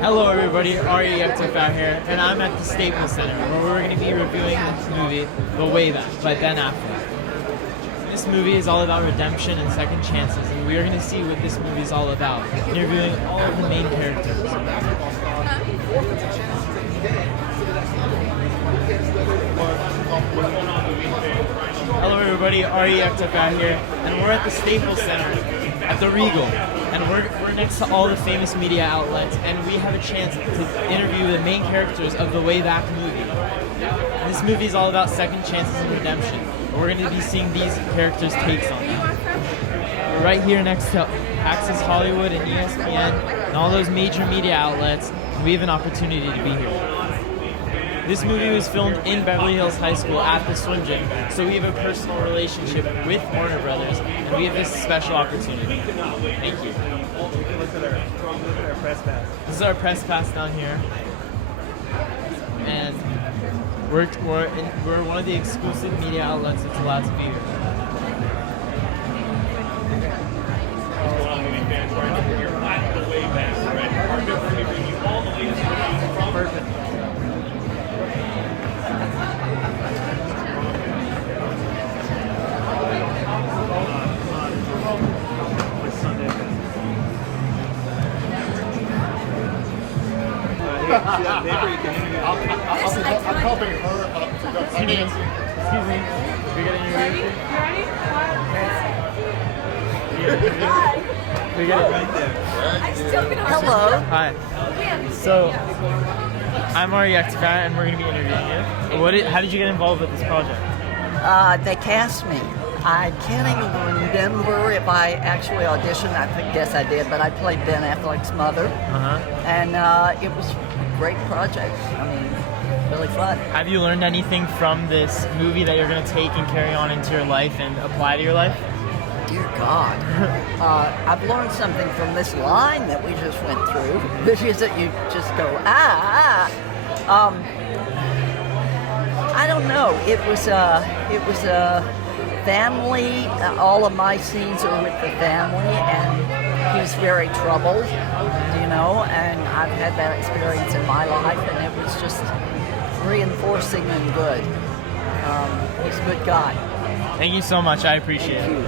Hello everybody, Ari out here, and I'm at the Staples Center, where we're going to be reviewing this movie, The Way Back, by Ben Affleck. This movie is all about redemption and second chances, and we are going to see what this movie is all about, interviewing all of the main characters. Hello everybody, Ari out here, and we're at the Staples Center, at the Regal, and we're next to all the famous media outlets, and we have a chance to interview the main characters of the Way Back movie. And this movie is all about second chances and redemption. We're going to be seeing these characters' takes on them. We're right here next to Access Hollywood and ESPN and all those major media outlets, and we have an opportunity to be here. This movie was filmed in Beverly Hills High School at the swim gym, so we have a personal relationship with Warner Brothers, and we have this special opportunity. Thank you. This is our press pass down here, and we're one of the exclusive media outlets that's allowed to be here. Perfect. I'm helping her up to go. Excuse me. You're getting your Hi. We got it right there. I'm still gonna. Hello. Hi. So, I'm Ari Actifat, and we're going to be interviewing you. How did you get involved with this project? They cast me. I can't even remember if I actually auditioned. I guess I did, but I played Ben Affleck's mother. And it was a great project. I mean, really fun. Have you learned anything from this movie that you're going to take and carry on into your life and apply to your life? Dear God. I've learned something from this line that we just went through, which is that you just go, I don't know. It was a family. All of my scenes are with the family, and he's very troubled, and I've had that experience in my life, and it was just reinforcing and good. He's a good guy. Thank you so much. I appreciate it.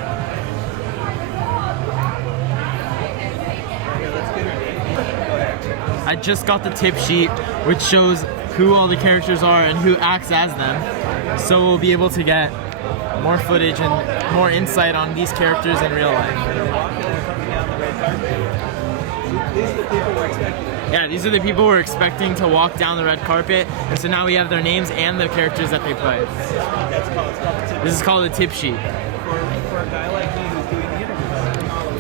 I just got the tip sheet, which shows who all the characters are and who acts as them, so we'll be able to get more footage and more insight on these characters in real life. Yeah, these are the people we're expecting to walk down the red carpet, and so now we have their names and the characters that they play. This is called a tip sheet. For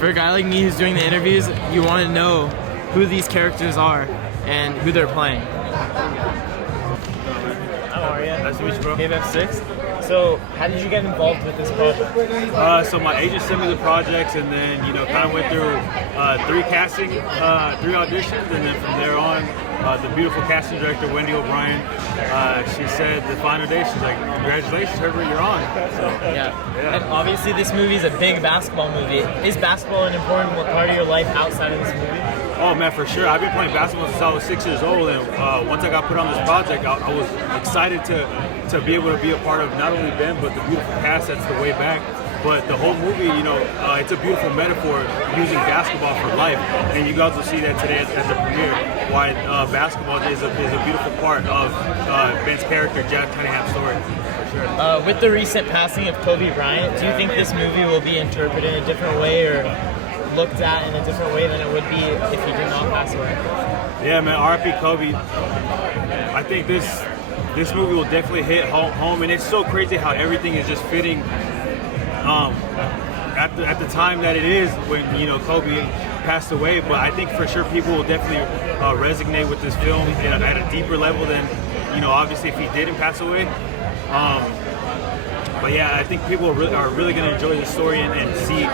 a guy like me who's doing the interviews, you want to know who these characters are and who they're playing. How are you? Nice to meet you, bro. KF6. So, how did you get involved with this project? So my agent sent me the projects, and then kind of went through three auditions, and then from there on, the beautiful casting director Wendy O'Brien, she said the final day, she's like, "Congratulations, Herbert, you're on." So, yeah. And obviously, this movie is a big basketball movie. Is basketball an important part of your life outside of this movie? Oh man, for sure. I've been playing basketball since I was 6 years old, and once I got put on this project, I was excited to be able to be a part of not only them, but the beautiful cast that's The Way Back. But the whole movie, it's a beautiful metaphor using basketball for life, and you guys will see that today at the premiere. Why basketball is a beautiful part of Ben's character, Jack Cunningham's story. For sure. With the recent passing of Kobe Bryant, do you think this movie will be interpreted in a different way or looked at in a different way than it would be if he did not pass away? Yeah, man, R.I.P. Kobe. I think this movie will definitely hit home, and it's so crazy how everything is just fitting at the time that it is when Kobe passed away. But I think for sure people will definitely resonate with this film at a deeper level than obviously if he didn't pass away. But yeah, I think people are really going to enjoy the story and see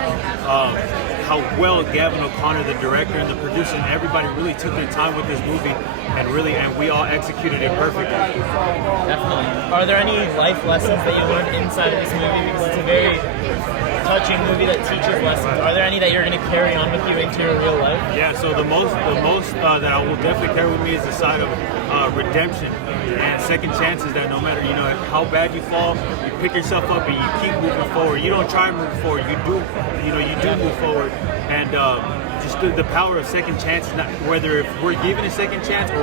how well Gavin O'Connor, the director and the producer, and everybody really took their time with this movie, and we all executed it perfectly. Definitely. Are there any life lessons that you learned inside of this movie? Because it's a very touching movie that teaches lessons. Are there any that you're going to carry on with you into your real life? Yeah, so the most that I will definitely carry with me is the side of redemption and second chances. That no matter how bad you fall, you pick yourself up and you keep moving forward. You don't try and move forward. You do move forward, and just the power of second chances. Not whether if we're given a second chance or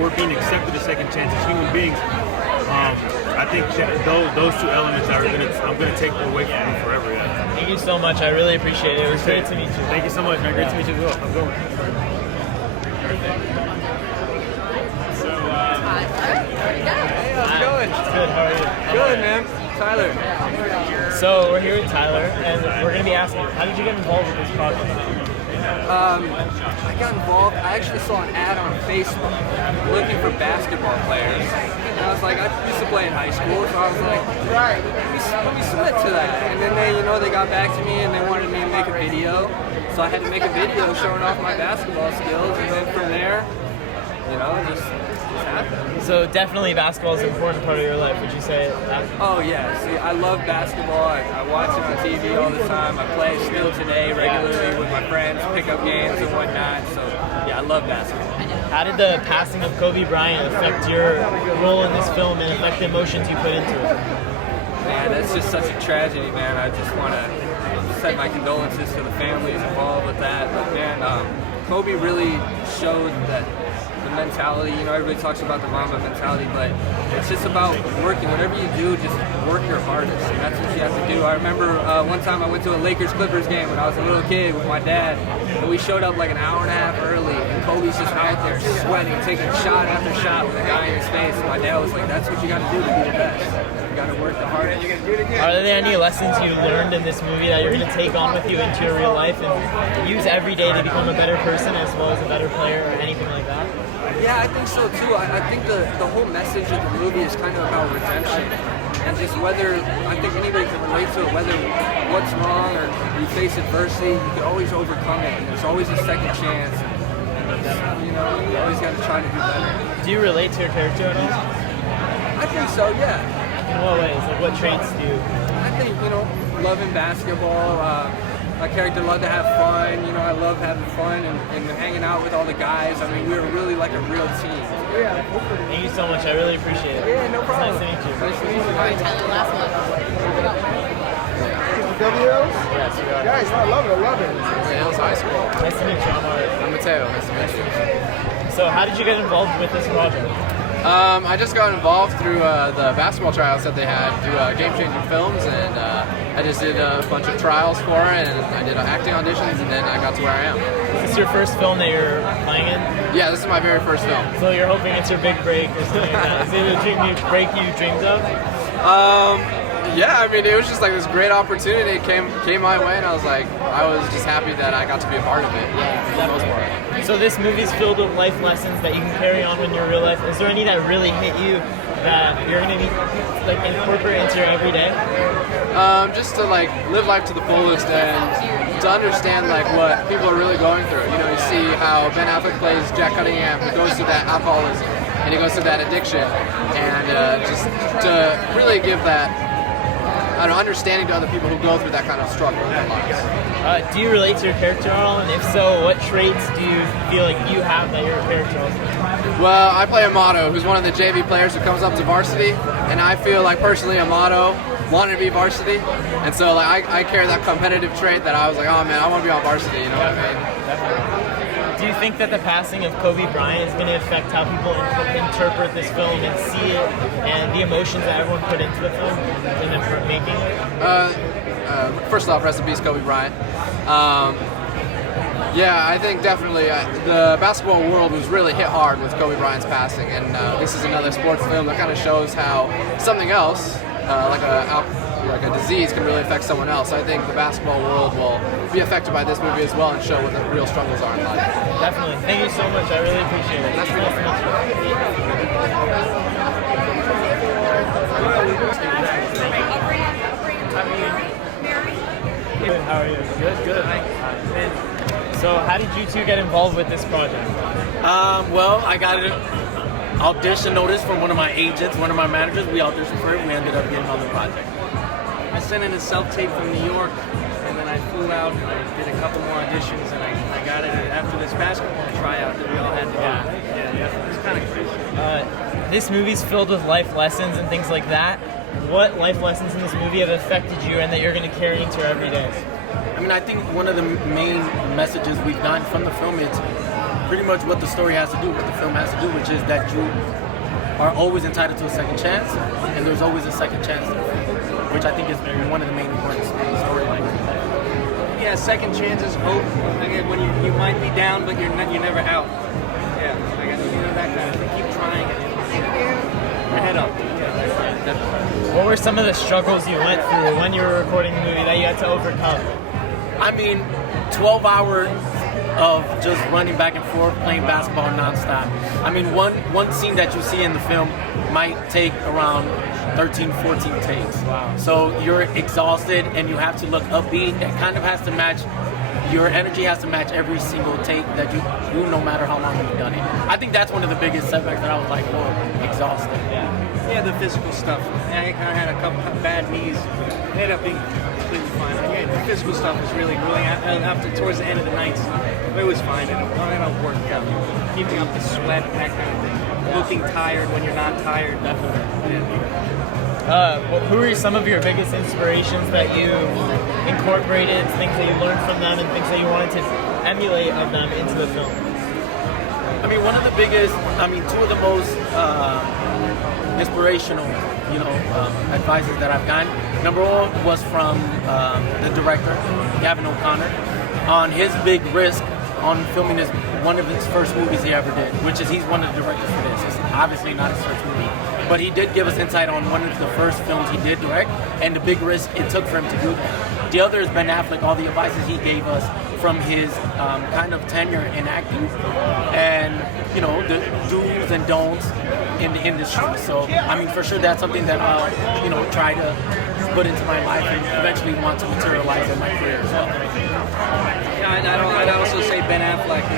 we're being accepted a second chance as human beings. I think those two elements I'm gonna take away from me forever. Yeah. Thank you so much. I really appreciate it. It was great to meet you. Thank you so much, man. Great to meet you as well. I'm going. Hey, how's it going? Good. How are you? Good, man. Tyler. So we're here with Tyler, and we're going to be asking, how did you get involved with this project? I got involved. I actually saw an ad on Facebook looking for basketball players. And I was like, I used to play in high school, so I was like, right, let me submit to that. And then they got back to me and they wanted me to make a video. So I had to make a video showing off my basketball skills, and then from there, it just happened. So definitely basketball is an important part of your life, would you say? Oh yeah, see, I love basketball. I watch it on TV all the time. I play still today regularly with my friends, pick up games and whatnot. So yeah, I love basketball. How did the passing of Kobe Bryant affect your role in this film and affect the emotions you put into it? Man, that's just such a tragedy, man. I just want to send my condolences to the families involved with that. But man, Kobe really showed that the mentality, everybody talks about the Mamba mentality, but it's just about working. Whatever you do, just work your hardest, and that's what you have to do. I remember one time I went to a Lakers-Clippers game when I was a little kid with my dad, and we showed up like an hour and a half early, and Kobe's just out there sweating, taking shot after shot with a guy in his face, and my dad was like, that's what you got to do to be the best. You got to work the hardest. Are there any lessons you learned in this movie that you're going to take on with you into your real life and use every day to become a better person as well as a better player or anything like that? Yeah, I think so too. I think the whole message of the movie is kind of about redemption. And just whether, I think anybody can relate to it, whether what's wrong or you face adversity, you can always overcome it. And there's always a second chance. And, you always got to try to do better. Do you relate to your character at all? I think so, yeah. In what ways? Like what traits do you? I think, loving basketball, my character loved to have fun. I love having fun and hanging out with all the guys. I mean, we were really like a real team. Thank you so much. I really appreciate it. Yeah, no problem. It's nice to meet you. Nice to meet you. All right, Tyler, last one. WLs? Yes, you are. Guys, I love it. Hills High School. Nice to meet you. I'm Art. I'm Mateo. Nice to meet you. So how did you get involved with this project? I just got involved through the basketball tryouts that they had through Game Changing Films, and I just did a bunch of trials for it, and I did acting auditions, and then I got to where I am. Is this your first film that you're playing in? Yeah, this is my very first film. So you're hoping it's your big break or something like that? Is it a dream you dreamed of? Yeah, I mean, it was just like this great opportunity. It came my way, and I was just happy that I got to be a part of it. Yeah, for the most part. So this movie's filled with life lessons that you can carry on in your real life. Is there any that really hit you that you're going to be incorporate into your everyday? Just to live life to the fullest and to understand what people are really going through. You see how Ben Affleck plays Jack Cunningham, who goes through that alcoholism and he goes through that addiction, and just to really give that understanding to other people who go through that kind of struggle in their lives. Do you relate to your character at all? And if so, what traits do you feel like you have that your character has? Well, I play Amato, who's one of the JV players who comes up to varsity, and I feel like personally Amato wanted to be varsity, and so I carry that competitive trait that I was like, oh man, I want to be on varsity, you know what I mean? Definitely. Do you think that the passing of Kobe Bryant is going to affect how people interpret this film and see it, and the emotions that everyone put into the film in the making it? First off, rest in peace, Kobe Bryant. Yeah, I think definitely the basketball world was really hit hard with Kobe Bryant's passing, and this is another sports film that kind of shows how something else, like a disease, can really affect someone else. I think the basketball world will be affected by this movie as well and show what the real struggles are in life. Definitely. Thank you so much. I really appreciate it. That's nice to meet you. Good. How are you? Good. So, how did you two get involved with this project? Well, I got an audition notice from one of my agents, one of my managers. We auditioned for it. We ended up getting on the project. I sent in a self-tape from New York, and then I flew out and I did a couple more auditions, and I got it after this basketball tryout that we all had to do. Yeah, it's kind of crazy. This movie's filled with life lessons and things like that. What life lessons in this movie have affected you and that you're going to carry into your everyday? I mean, I think one of the main messages we've gotten from the film is pretty much what the story has to do, what the film has to do, which is that you are always entitled to a second chance, and there's always a second chance, which I think is one of the main importance of the storyline. Yeah, second chances, hope. Again, when you might be down, but you're never out. Yeah, I guess that kind of thing. Keep trying it. Your head up. What were some of the struggles you went through when you were recording the movie that you had to overcome? I mean, 12 hours of just running back and forth, playing basketball nonstop. I mean, one scene that you see in the film might take around 13, 14 takes. Wow. So you're exhausted and you have to look upbeat. It kind of has to match, your energy has to match every single take that you do, no matter how long you've done it. I think that's one of the biggest setbacks that I was like, whoa, exhausted. Yeah, the physical stuff. I kind of had a couple bad knees. Ended up being completely fine. Yeah, the physical stuff was really after towards the end of the nights. It was fine. It worked out. Keeping up the sweat, that kind of thing. Looking tired when you're not tired. Definitely. Who are some of your biggest inspirations that you incorporated, things that you learned from them, and things that you wanted to emulate of them into the film? I mean, one of the biggest, two of the most inspirational, advices that I've gotten. Number one was from the director, Gavin O'Connor, on his big risk on filming one of his first movies he ever did, which is he's one of the directors for this. It's obviously not his first movie, but he did give us insight on one of the first films he did direct and the big risk it took for him to do that. The other is Ben Affleck, all the advices he gave us from his kind of tenure in acting and, the do's and don'ts in the industry. So, for sure that's something that I'll, try to put into my life and eventually want to materialize in my career as well. I'd also say Ben Affleck,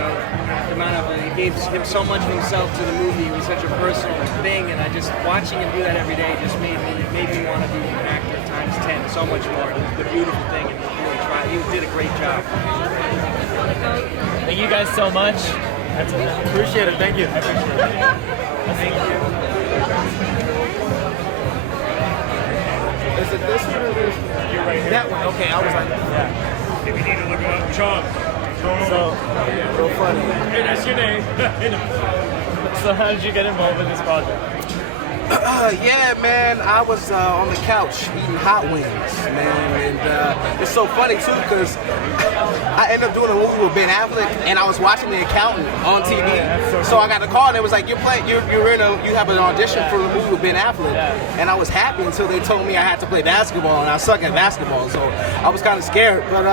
the amount of he gave him so much of himself to the movie. It was such a personal thing, and watching him do that every day just made me want to be an actor times 10, so much more. It was the beautiful thing, and really tried. He did a great job. Thank you guys so much. Appreciate it. Thank you. I appreciate it. Thank you. Is it this one or this? You're right here. That one. Okay, I was like, Yeah. if you need to look up, John. So, Real funny. Hey, that's your name. so how did you get involved with this project? Yeah, man, I was on the couch eating hot wings, man, and it's so funny too because I ended up doing a movie with Ben Affleck, and I was watching The Accountant on TV. So I got a call, and it was like, you have an audition for a movie with Ben Affleck, and I was happy until they told me I had to play basketball, and I suck at basketball, so I was kind of scared. But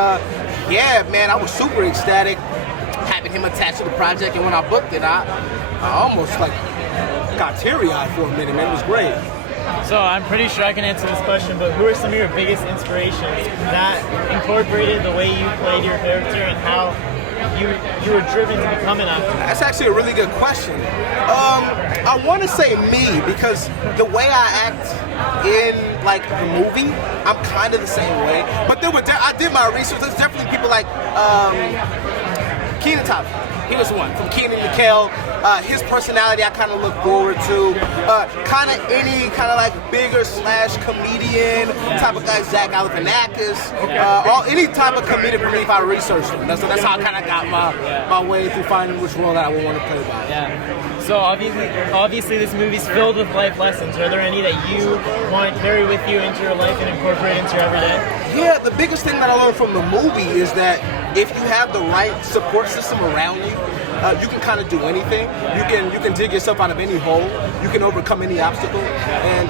yeah, man, I was super ecstatic having him attached to the project, and when I booked it, I almost got teary-eyed for a minute, man. It was great. So I'm pretty sure I can answer this question, but who are some of your biggest inspirations that incorporated the way you played your character and how you were driven to become an actor? That's actually a really good question. I want to say me because the way I act in the movie, I'm kind of the same way. But I did my research. There's definitely people like Keenan Thompson. He was one from Keenan and Kel. His personality I kind of look forward to. Kind of any kind of bigger / comedian type of guy, Zach Galifianakis. Any type of comedic relief I researched him. That's how I kind of got my way through finding which role that I would want to play by. Yeah. So obviously this movie's filled with life lessons. Are there any that you want to carry with you into your life and incorporate into your everyday? Yeah, the biggest thing that I learned from the movie is that if you have the right support system around you, you can kind of do anything. You can dig yourself out of any hole. You can overcome any obstacle, and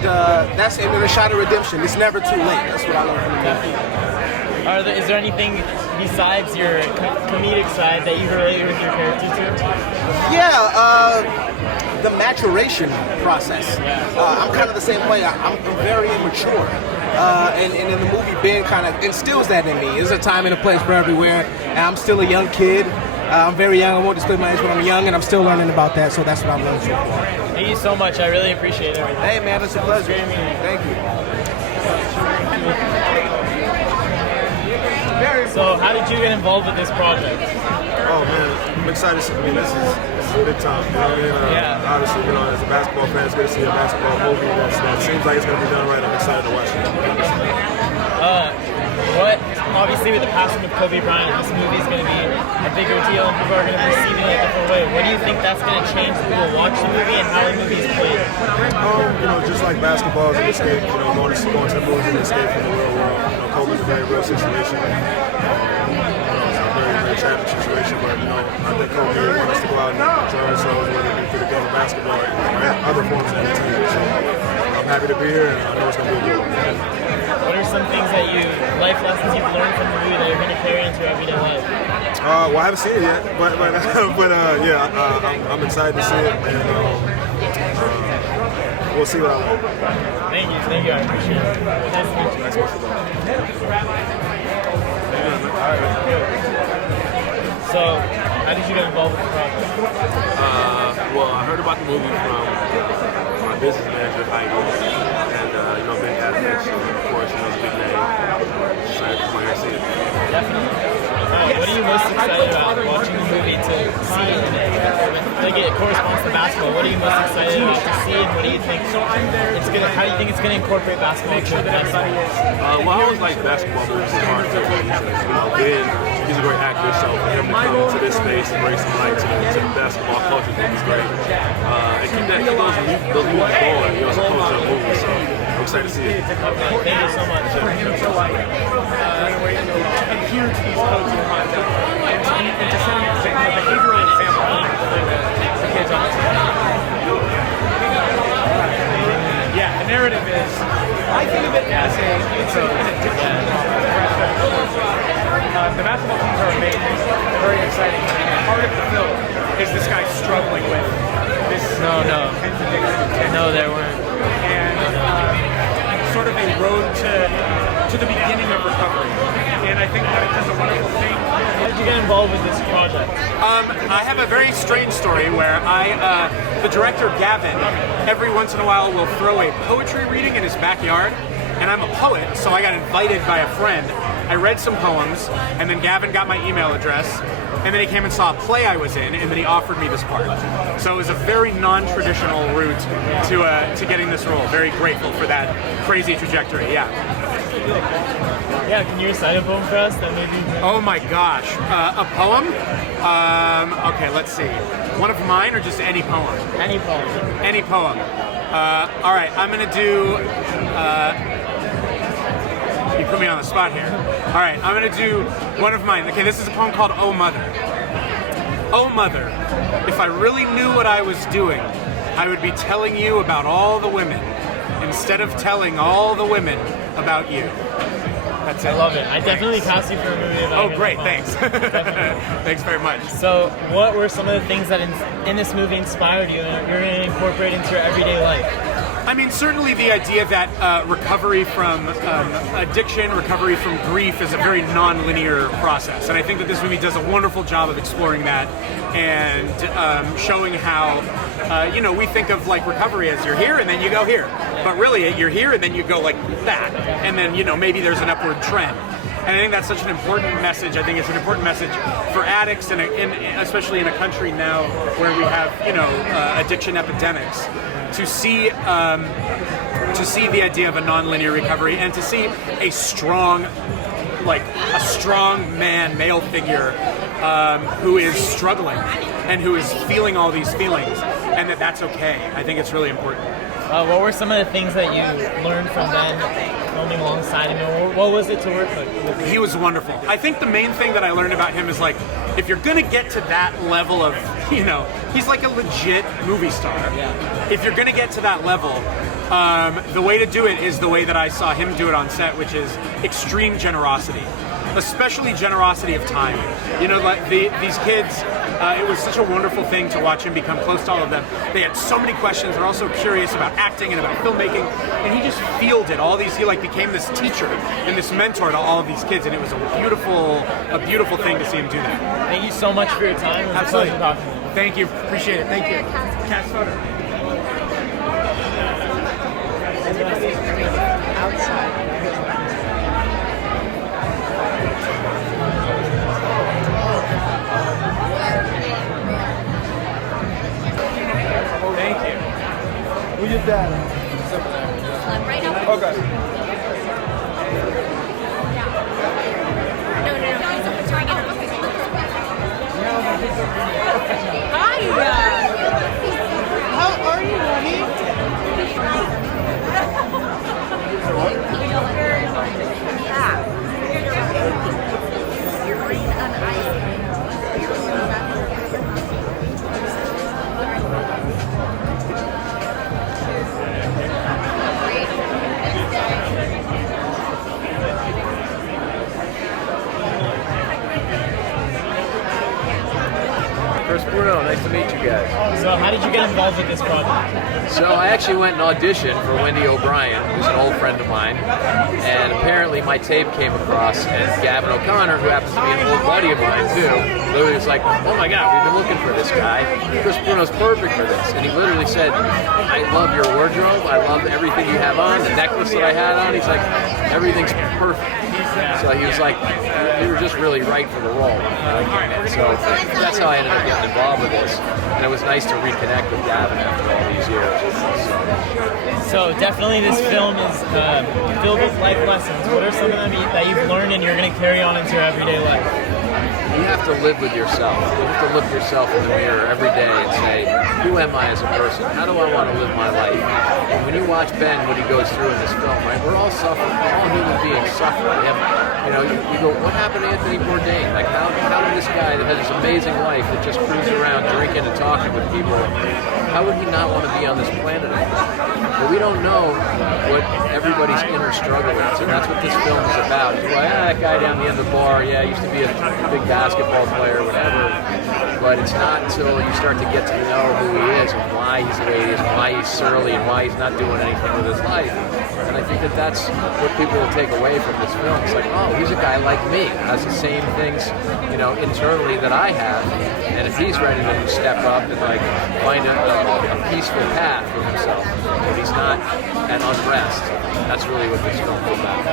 that's in a shot of redemption. It's never too late. That's what I learned from the movie. Is there anything besides your comedic side that you relate with your character to? Yeah, the maturation process. I'm kind of the same way. I'm very immature. And in the movie, Ben kind of instills that in me. There's a time and a place for everywhere, and I'm still a young kid. I'm very young. I won't display my age, but I'm young, and I'm still learning about that, so that's what I'm learning so far. Thank you so much. I really appreciate it. Hey, man, it's a pleasure. Great meeting you. Thank you. So how did you get involved with this project? Oh man, I'm excited. I mean, this is big time. You know what I mean? Yeah. Obviously, you know, as a basketball fan, it's good to see a basketball movie that seems like it's going to be done right. I'm excited to watch it. Obviously with the passing of Kobe Bryant, this movie is going to be a bigger deal and people are going to be receiving it a different way. What do you think that's going to change when people watch the movie and how the movie is played? You know, just like basketball is an escape, you know, going to the movies and escape from the real world. You know, Kobe's a very real situation. It's a very, very tragic situation, but, you know, I think Kobe wants us to go out and enjoy ourselves, whether it be for the game of basketball or other forms of entertainment. So I'm happy to be here, and I know it's going to be a good one. What are some things that life lessons you've learned from the movie that you're going to carry into your everyday life? Well, I haven't seen it yet, but yeah, I'm excited to see it, and we'll see what I learn. Thank you, I appreciate it. Nice to meet you. Nice to meet you. Alright, good. So, how did you get involved with the project? Well, I heard about the movie from my business manager, Heidi, and you know, big Affleck, so of course, you know, it's a big name. Excited to come out here and see it. Definitely. Alright, what are you most excited about watching the movie to see in it? Like it corresponds to basketball. What are you most excited about to see, and what do you think how do you think it's going to incorporate basketball into the next one? Well, I always like basketball movies and hard films because, you know, Ben, he's a great actor, so for him to come into this space and bring some light to the basketball culture, I think is great. And keep those movies going, you know, as opposed to a movie, so I'm excited to see it. Thank you so much. Adhere to these codes of conduct and to set a behavioral example for the kids on the team. Yeah, the narrative is, I think of it as an addiction. The basketball teams are amazing, very exciting. And part of the film is this guy struggling with this intense addiction. No, there weren't. And sort of a road to the beginning of recovery. And I think that it does a wonderful thing. How did you get involved with this project? I have a very strange story where the director Gavin, every once in a while will throw a poetry reading in his backyard, and I'm a poet, so I got invited by a friend. I read some poems, and then Gavin got my email address, and then he came and saw a play I was in, and then he offered me this part. So it was a very non-traditional route to getting this role. Very grateful for that crazy trajectory, yeah. Yeah, can you recite a poem for us that maybe? Oh my gosh, a poem? Okay, let's see. One of mine or just any poem? Any poem. Any poem. All right, I'm gonna do. You put me on the spot here. All right, I'm gonna do one of mine. Okay, this is a poem called "Oh Mother." Oh Mother, if I really knew what I was doing, I would be telling you about all the women instead of telling all the women about you. That's it. I love it. I definitely cast you for a movie about Oh, great, thanks. Thanks very much. So, what were some of the things that in this movie inspired you and you're going to incorporate into your everyday life? I mean, certainly the idea that recovery from addiction, recovery from grief is a very non-linear process. And I think that this movie does a wonderful job of exploring that and showing how, we think of like recovery as you're here and then you go here. But really, you're here and then you go like that. And then, maybe there's an upward trend. And I think that's such an important message. I think it's an important message for addicts, and especially in a country now where we have, addiction epidemics. To see the idea of a non-linear recovery, and to see a strong male figure who is struggling and who is feeling all these feelings, and that's okay. I think it's really important. What were some of the things that you learned from Ben filming alongside him? What was it to work with? He was wonderful. I think the main thing that I learned about him is if you're gonna get to that level of, he's like a legit movie star. Yeah. If you're gonna get to that level, the way to do it is the way that I saw him do it on set, which is extreme generosity. Especially generosity of time. These kids, it was such a wonderful thing to watch him become close to all of them. They had so many questions. They're also curious about acting and about filmmaking, and he just fielded all these. He became this teacher and this mentor to all of these kids, and it was a beautiful thing to see him do that. Thank you so much for your time. It was Absolutely. a pleasure talking to you. Thank you. Appreciate it. Thank you. Cast photo. Outside. need that. Right now. Okay. No. He's trying to get him. Hi. How are you, honey? Chris Bruno, nice to meet you guys. So how did you get involved with this project? So I actually went and auditioned for Wendy O'Brien, who's an old friend of mine, and apparently my tape came across, and Gavin O'Connor, who happens to be an old buddy of mine too, literally was like, oh my God, we've been looking for this guy. Chris Bruno's perfect for this. And he literally said, I love your wardrobe, I love everything you have on, the necklace that I had on. He's like, everything's perfect. So he was like, you were just really right for the role. So that's how I ended up getting involved with this. And it was nice to reconnect with Gavin after all these years. So definitely this film is filled with life lessons. What are some of them that you've learned and you're going to carry on into your everyday life? You have to live with yourself. You have to look yourself in the mirror every day and say, who am I as a person? How do I want to live my life? And when you watch Ben, what he goes through in this film, right? We're all suffering. We're all human beings suffering. You go, what happened to Anthony Bourdain? Like, how did this guy that has this amazing life that just cruises around drinking and talking with people, how would he not want to be on this planet anymore? But we don't know what everybody's inner struggle is, and that's what this film is about. It's like, that guy down the end of the bar, yeah, used to be a big basketball player, whatever. But it's not until you start to get to know who he is and why he's the way he is, and why he's surly, and why he's not doing anything with his life. And I think that that's what people will take away from this film. It's like, oh, he's a guy like me, has the same things, internally that I have. And if he's ready to step up and find a peaceful path for himself, if he's not at unrest, that's really what this film is about.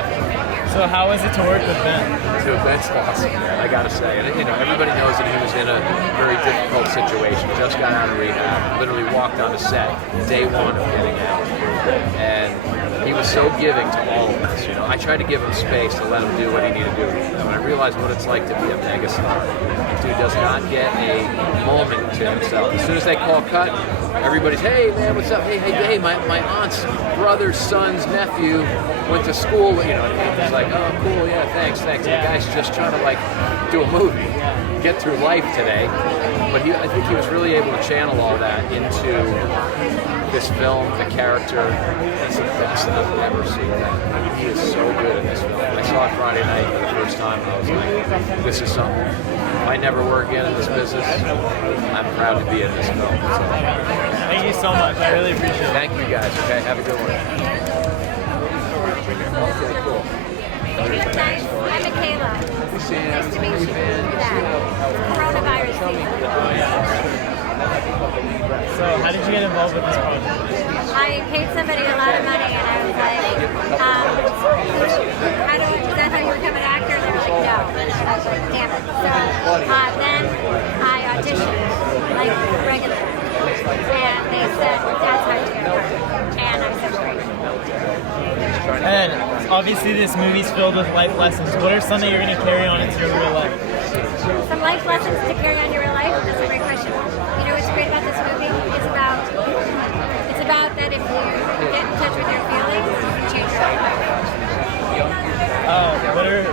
So how is it to work with Ben? Ben's awesome, man, I gotta say. And everybody knows that he was in a very difficult situation. Just got out of rehab, literally walked on the set day one of getting out. And he was so giving to all of us. I tried to give him space to let him do what he needed to do. When I realized what it's like to be a megastar, dude does not get a moment to himself. As soon as they call cut, everybody's, hey man, what's up? Hey, my aunt's brother's son's nephew went to school, and he's like, oh cool, yeah, thanks. And the guy's just trying to do a movie, get through life today. But I think he was really able to channel all that into this film, the character. It's the best that I've ever seen. He is so good in this film. I saw it Friday night for the first time, and I was like, this is something. If I never work again in this business, I'm proud to be in this film. So. Thank you so much. I really appreciate it. Thank you guys. Okay, have a good one. Okay, cool. I'm Michaela. Nice to meet you. Coronavirus season. So how did you get involved with this project? I paid somebody a lot of money, and I was like, is that how you become an actor? And they were like, no. I was like, damn it. So then I auditioned like regular, and they said that's how you get a part. And I'm so grateful. And obviously this movie's filled with life lessons. What are some that you're going to carry on into your real life? Some life lessons to carry on your real life? That's a great question. What's great about this movie? It's about that if you get in touch with your feelings, you can change your life.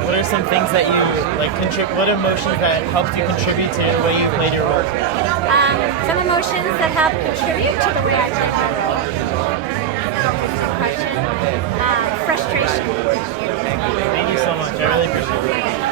What are some things that you what emotions that helped you contribute to the way you played your role? Some emotions that help contribute to the way I play my role. Question. Frustration. Thank you so much. I really appreciate it.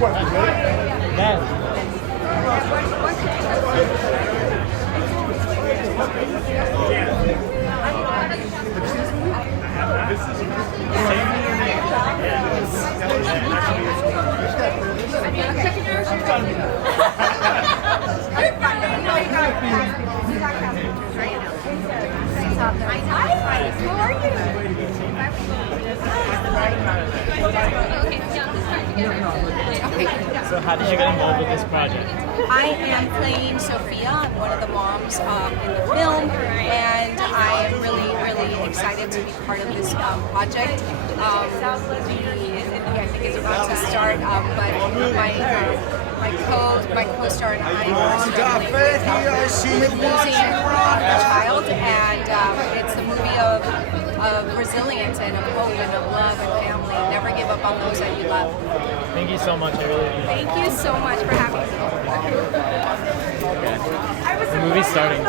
So how did you get involved with this project? I am playing Sophia. I'm one of the moms in the film, and I am really, really excited to be part of this project. I think it's about to start, but my co-star and I are struggling with losing a child, and it's a movie of resilience and of hope and of love and family. Never give up on those that you love. Thank you so much. I really appreciate it. Thank you so much for having me. The movie's starting.